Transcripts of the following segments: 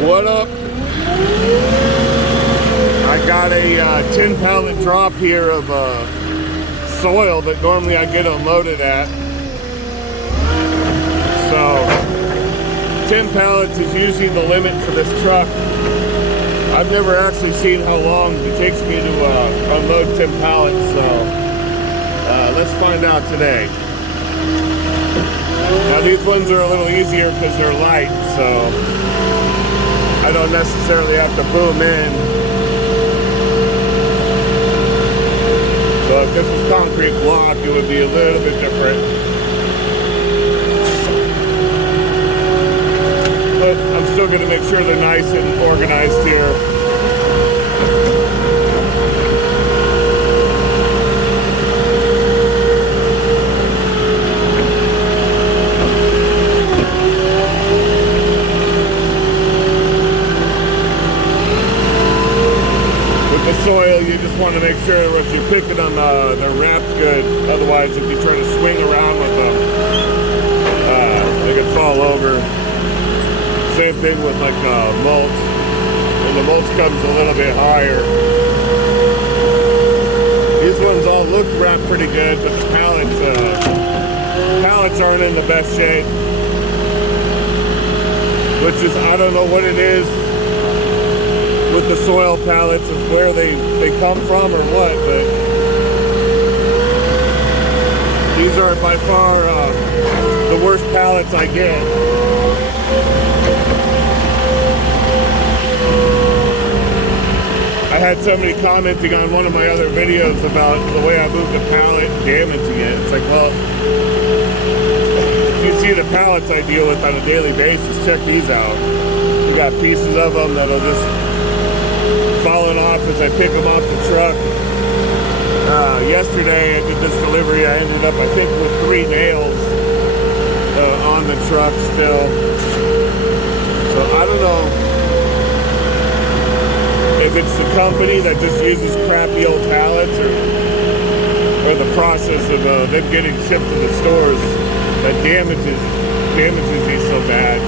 What up? I got a 10 pallet drop here of soil that normally I get unloaded at. So 10 pallets is usually the limit for this truck. I've never actually seen how long it takes me to unload 10 pallets, so let's find out today. Now these ones are a little easier because they're light, so I don't necessarily have to boom in. So if this was concrete block, it would be a little bit different. But I'm still going to make sure they're nice and organized here. Soil, you just want to make sure that if you're picking them, they're wrapped good. Otherwise, if you try to swing around with them, they could fall over. Same thing with like mulch. And the mulch comes a little bit higher. These ones all look wrapped pretty good, but the pallets aren't in the best shape. Which is, I don't know what it is with the soil pallets, of where they come from or what, but these are by far the worst pallets I get. I had somebody commenting on one of my other videos about the way I moved the pallet and damaging it. It's like, well, if you see the pallets I deal with on a daily basis, check these out. You got pieces of them that'll just falling off as I pick them off the truck. Yesterday I did this delivery. I ended up, I think, with 3 nails on the truck still. So I don't know if it's the company that just uses crappy old pallets or the process of them getting shipped to the stores that damages these so bad.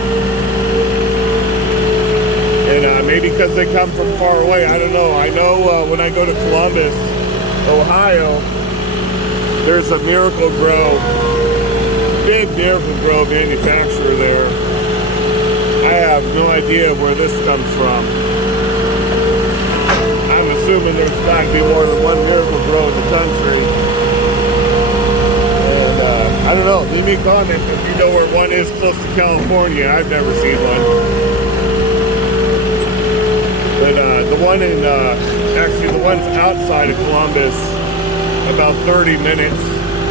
And maybe because they come from far away, I don't know. I know when I go to Columbus, Ohio, there's a Miracle-Gro, big Miracle-Gro manufacturer there. I have no idea where this comes from. I'm assuming there's got to be more than one Miracle-Gro in the country. And I don't know. Leave me a comment if you know where one is close to California. I've never seen one. But the one in, actually the one's outside of Columbus, about 30 minutes.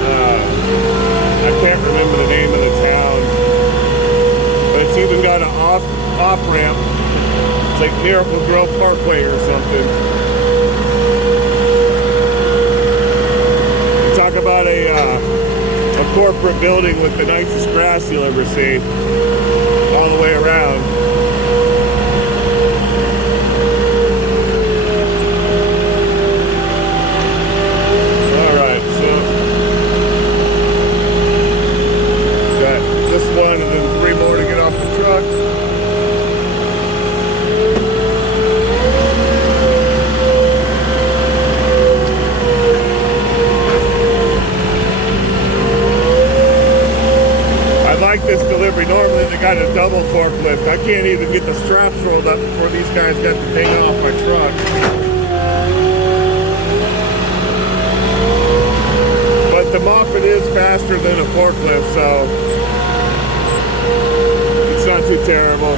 I can't remember the name of the town. But it's even got an off-ramp. It's like Miracle-Gro Parkway or something. Talk about a corporate building with the nicest grass you'll ever see. All the way around. One and then 3 more to get off the truck. I like this delivery. Normally they got a double forklift. I can't even get the straps rolled up before these guys got the thing off my truck. But the Moffett is faster than a forklift, so it's not too terrible.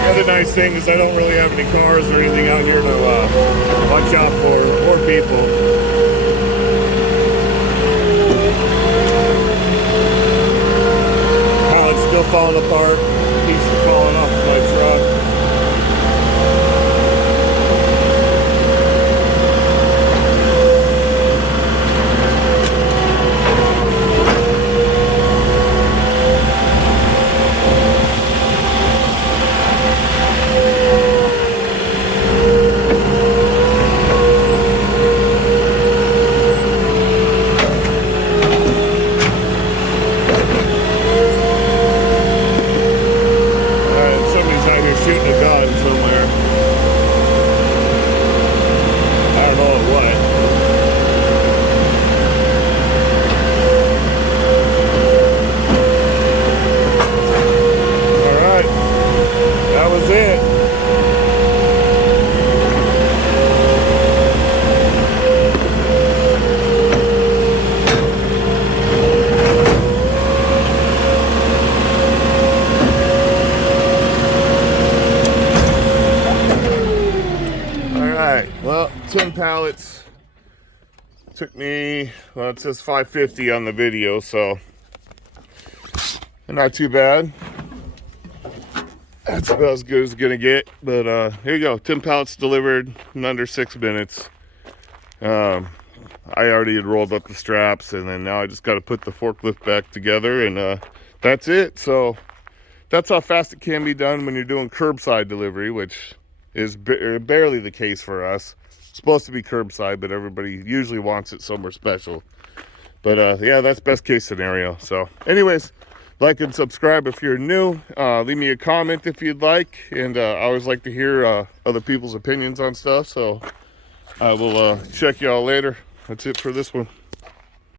The other nice thing is I don't really have any cars or anything out here to watch out for, or people. Pallet's still falling apart. Pieces falling off my truck. right, well, 10 pallets. Took me, well, it says 550 on the video, so not too bad. That's about as good as it's gonna get. But here you go, 10 pallets delivered in under 6 minutes. I already had rolled up the straps, and then now I just got to put the forklift back together, and that's it. So that's how fast it can be done when you're doing curbside delivery, which is barely the case for us. It's supposed to be curbside, but everybody usually wants it somewhere special. But yeah, that's best case scenario. So anyways, like and subscribe if you're new. Leave me a comment if you'd like, and I always like to hear other people's opinions on stuff. So I will check y'all later. That's it for this one.